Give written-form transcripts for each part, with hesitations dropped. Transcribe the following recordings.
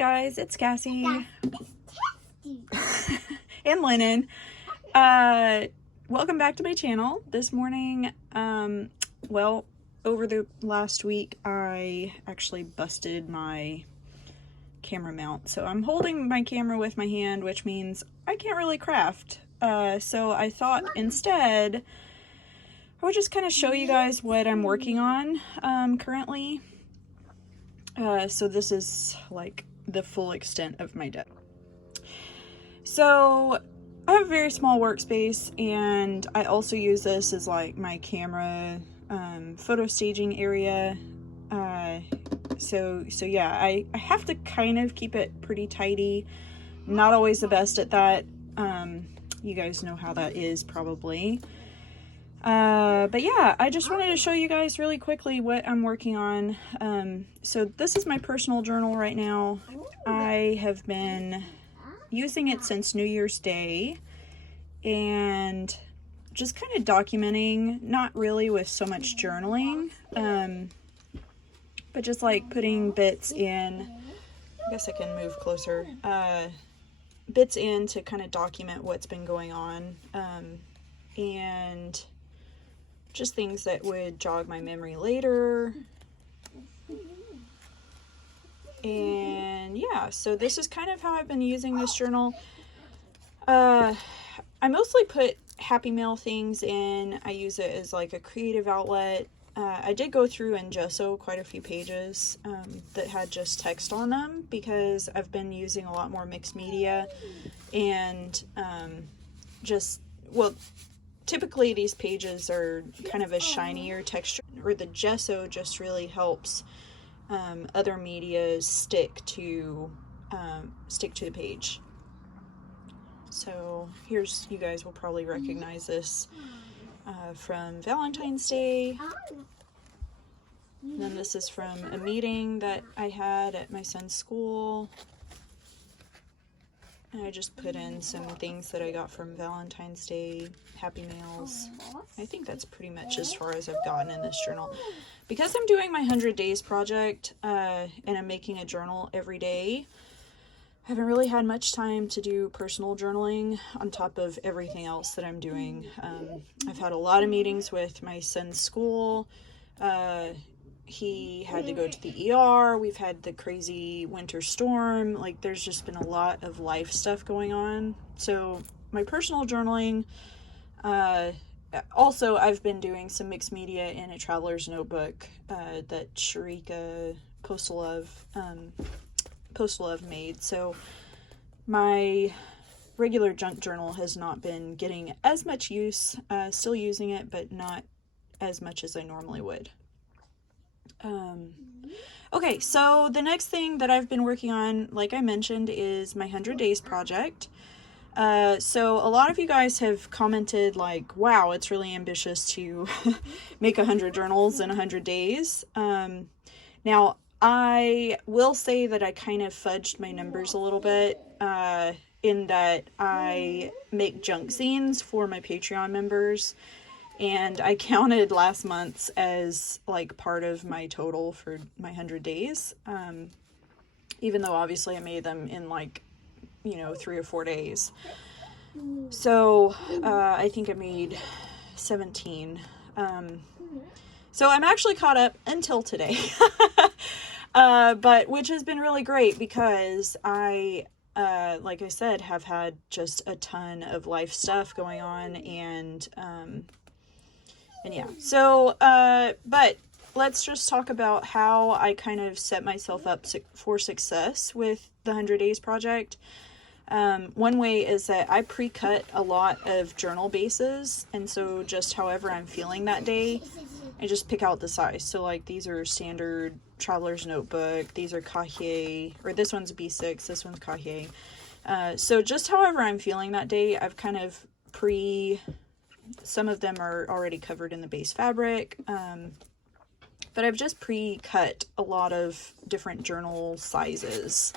guys, it's Cassie That's and Lennon. Welcome back to my channel. This morning, well, over the last week, I actually busted my camera mount. So I'm holding my camera with my hand, which means I can't really craft. So I thought instead I would just kind of show you guys what I'm working on currently. So this is like the full extent of my desk. So I have a very small workspace, and I also use this as like my camera photo staging area. So yeah, I have to kind of keep it pretty tidy. Not always the best at that. You guys know how that is probably. But yeah, I just wanted to show you guys really quickly what I'm working on. So this is my personal journal right now. I have been using it since New Year's Day and just kind of documenting, not really with so much journaling, but just like putting bits in. I guess I can move closer. Bits in to kind of document what's been going on, and just things that would jog my memory later. And yeah, so this is kind of how I've been using this journal. I mostly put happy mail things in. I use it as like a creative outlet. I did go through and gesso quite a few pages that had just text on them, because I've been using a lot more mixed media, and typically these pages are kind of a shinier texture, or the gesso just really helps other media stick to the page. So here's, you guys will probably recognize this from Valentine's Day. And then this is from a meeting that I had at my son's school. And I just put in some things that I got from Valentine's Day, happy mails. I think that's pretty much as far as I've gotten in this journal. Because I'm doing my 100 days project, and I'm making a journal every day, I haven't really had much time to do personal journaling on top of everything else that I'm doing. I've had a lot of meetings with my son's school. He had to go to the ER. We've had the crazy winter storm. Like, there's just been a lot of life stuff going on. So my personal journaling, also I've been doing some mixed media in a traveler's notebook that Sharika Postalove made. So my regular junk journal has not been getting as much use, still using it, but not as much as I normally would. Okay, so the next thing that I've been working on, like I mentioned, is my 100 days project. So a lot of you guys have commented like, wow, it's really ambitious to make 100 journals in 100 days. Now, I will say that I kind of fudged my numbers a little bit, in that I make junk zines for my Patreon members, and I counted last month's as like part of my total for my 100 days, even though obviously I made them in like, 3 or 4 days. So I think I made 17. So I'm actually caught up until today. But which has been really great, because I, like I said, have had just a ton of life stuff going on, and yeah. So, but let's just talk about how I kind of set myself up for success with the 100 Days project. One way is that I pre-cut a lot of journal bases, and so just however I'm feeling that day, I just pick out the size. So like, these are standard traveler's notebook, these are Cahier, or this one's B6, this one's Cahier. So just however I'm feeling that day, I've kind of some of them are already covered in the base fabric, but I've just pre-cut a lot of different journal sizes.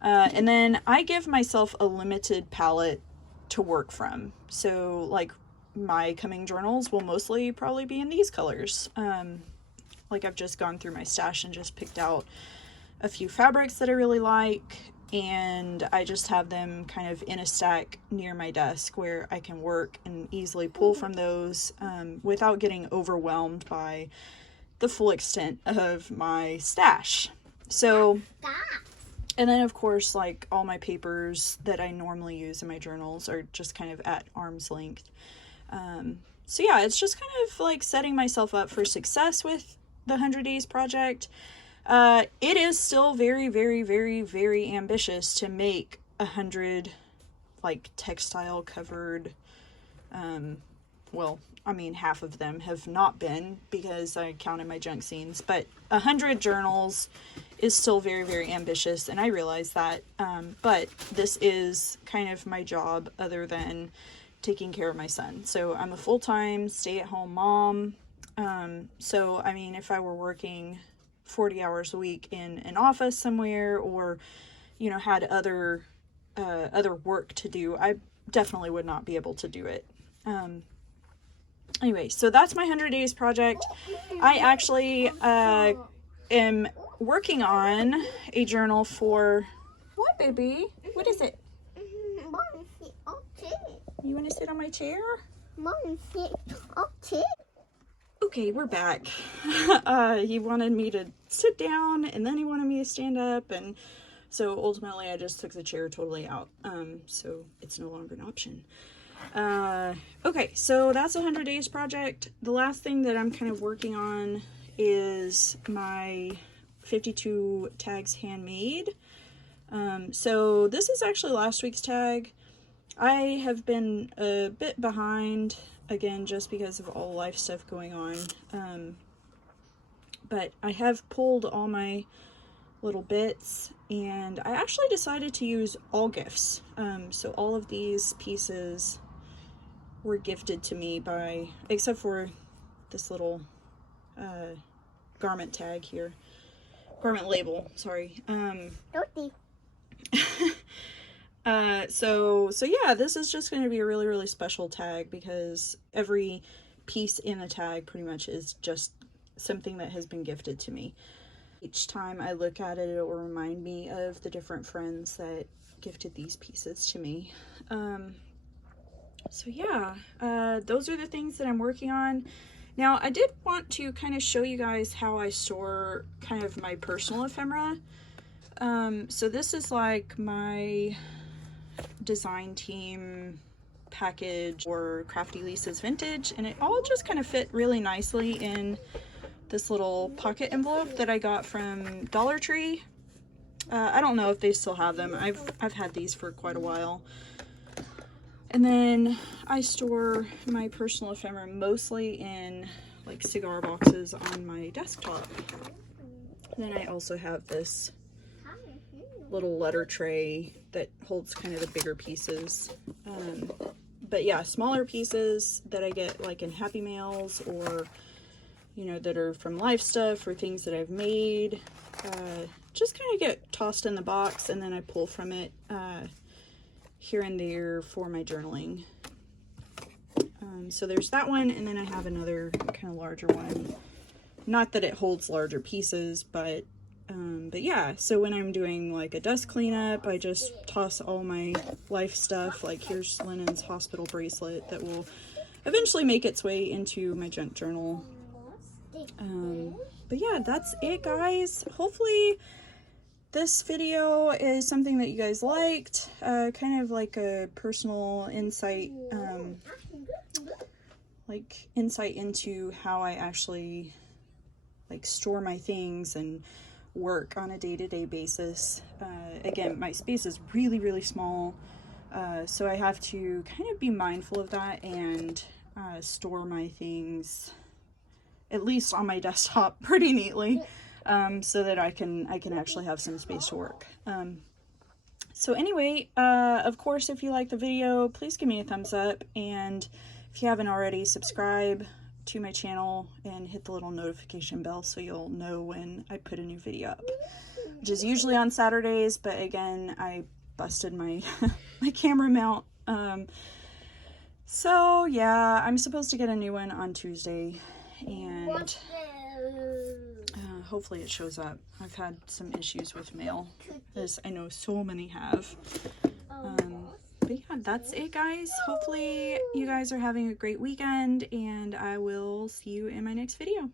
And then I give myself a limited palette to work from. So like, my coming journals will mostly probably be in these colors. Like, I've just gone through my stash and just picked out a few fabrics that I really like, and I just have them kind of in a stack near my desk where I can work and easily pull from those without getting overwhelmed by the full extent of my stash. So, and then of course, like all my papers that I normally use in my journals are just kind of at arm's length. So yeah, it's just kind of like setting myself up for success with the 100 Days project. It is still very, very, very, very ambitious to make 100 like textile covered, well, I mean, half of them have not been because I counted my junk scenes, but 100 journals is still very, very ambitious, and I realize that, but this is kind of my job other than taking care of my son. So I'm a full-time stay-at-home mom. So, I mean, if I were working 40 hours a week in an office somewhere, or, you know, had other work to do, I definitely would not be able to do it. Anyway, so that's my 100 Days project. I actually am working on a journal for... What, baby? What is it? You want to sit on my chair? Okay, we're back. He wanted me to sit down, and then he wanted me to stand up, and so ultimately I just took the chair totally out. So it's no longer an option. Okay, so that's a 100 Days project. The last thing that I'm kind of working on is my 52 tags handmade. So this is actually last week's tag. I have been a bit behind, again, just because of all life stuff going on. But I have pulled all my little bits, and I actually decided to use all gifts. So all of these pieces were gifted to me by, except for this little garment tag here, garment label, sorry. So yeah, this is just going to be a really, really special tag because every piece in the tag pretty much is just something that has been gifted to me. Each time I look at it, it will remind me of the different friends that gifted these pieces to me. So yeah, those are the things that I'm working on. Now, I did want to kind of show you guys how I store kind of my personal ephemera. So this is like my design team package or Crafty Lisa's Vintage, and it all just kind of fit really nicely in this little pocket envelope that I got from Dollar Tree. I don't know if they still have them. I've had these for quite a while. And then I store my personal ephemera mostly in like cigar boxes on my desktop. And then I also have this little letter tray that holds kind of the bigger pieces. But yeah, smaller pieces that I get like in Happy Mails, or, you know, that are from Life Stuff or things that I've made, just kind of get tossed in the box, and then I pull from it here and there for my journaling. So there's that one, and then I have another kind of larger one. Not that it holds larger pieces, but yeah, so when I'm doing like a desk cleanup, I just toss all my life stuff. Like here's Lennon's hospital bracelet that will eventually make its way into my junk journal. But yeah, that's it, guys. Hopefully this video is something that you guys liked, kind of like a personal insight, like insight into how I actually like store my things and work on a day-to-day basis. Again, my space is really, really small, so I have to kind of be mindful of that and store my things, at least on my desktop, pretty neatly, so that I can actually have some space to work. So anyway, of course, if you like the video, please give me a thumbs up, and if you haven't already, subscribe to my channel and hit the little notification bell so you'll know when I put a new video up, which is usually on Saturdays, but again, I busted my my camera mount. So yeah, I'm supposed to get a new one on Tuesday, and hopefully it shows up. I've had some issues with mail, as I know so many have. But yeah, that's it, guys. Hopefully you guys are having a great weekend, and I will see you in my next video.